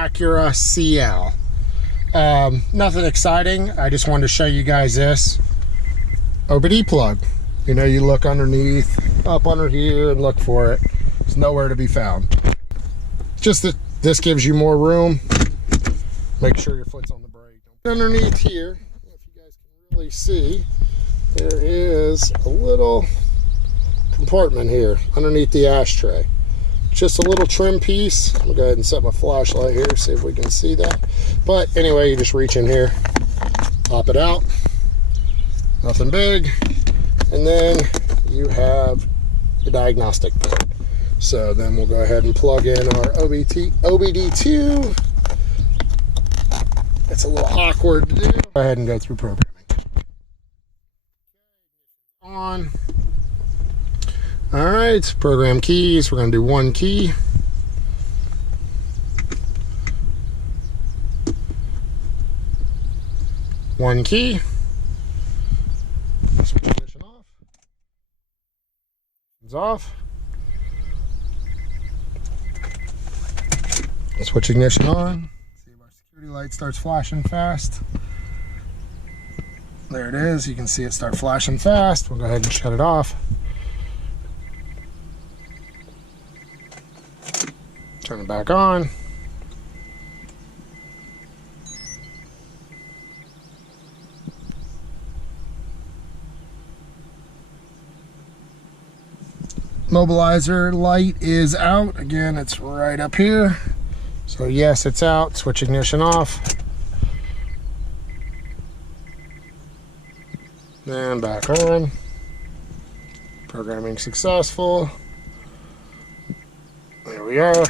Acura CL. Nothing exciting. I just wanted to show you guys this OBD plug. You know, you look underneath, up under here, and look for it. It's nowhere to be found. Just that this gives you more room. Make sure your foot's on the brake. Underneath here, if you guys can really see, there is a little compartment here underneath the ashtray. Just a little trim piece. I'm gonna go ahead and set my flashlight here, see if we can see that. But anyway, you just reach in here, pop it out. Nothing big. And then you have the diagnostic port. So then we'll go ahead and plug in our OBD2. It's a little awkward to do. Go ahead and go through programming. On. All right, program keys. We're going to do one key. One key. Switch ignition off. It's off. Switch ignition on. See if our security light starts flashing fast. There it is. You can see it start flashing fast. We'll go ahead and shut it off. Turn it back on. Mobilizer light is out. Again, it's right up here. So yes, it's out. Switch ignition off. And back on. Programming successful. There we are.